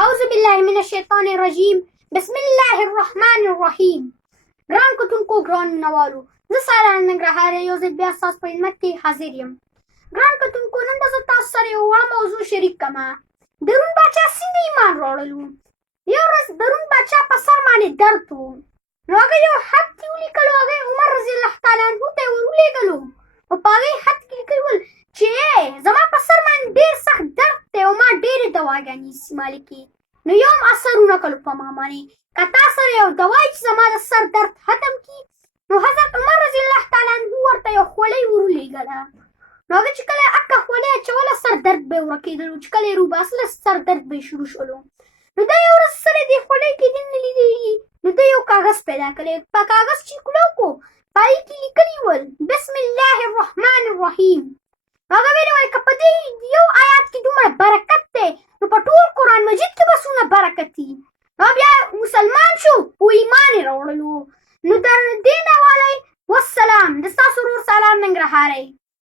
أعوذ بالله من الشیطان الرجیم. بسم الله الرحمن الرحیم. ګران کتونکو، ګران مینوالو، زه ساره ننګرهار یو ځل بیا ستاسو په خدمت کې حاضر یم. ګران کتونکو، نن به زه تاسو سره یوه موضوع شریک کړمه. د روم باچا څنګه ایمان راوړلو. یو ورځ د روم باچا په سر باندې درد و، نو هغه یو خط کې ولیکلو، هغه عمر رضی الله تعالی عنه ته یې ورولېږلو، او په هغې خط کې لیکلي ول چې زما په سر باندې ډېر سخت درد دی او ما ډېرې دواګانې استعمالې کړي، نو یو هم اثر ونه کړو په ما باندې. که تا سره یو دوا وي چې زما د سر درد ختم کړي، نو حضرت عمر رضی الله تعالی عنه ورته یو خولۍ ورولېږله. نو هغه چې کله یې اکه خولۍ اچوله، سر درد به یې ورک کېدلو، چې کله یې روباسله سر درد به یې شروع شولو. نو دا یو ورځ سره دې خولۍ کې دې نه لیدلي، نو ده یو کاغذ پیدا کړی. په کاغذ چې کولو کو په هغې کې لیکلي ول بسم الله الرحمن الرحیم. هغه ویلي ول که په دې یو آیات کې دومره برکت دی، نو په ټول قرآن مجید کې به څومره برکت وي. نو بیا مسلمان شو او ایمان یې راوړلو. نو تر دې نه والی والسلام. د ستاسو ورور سالار ننګرهاری.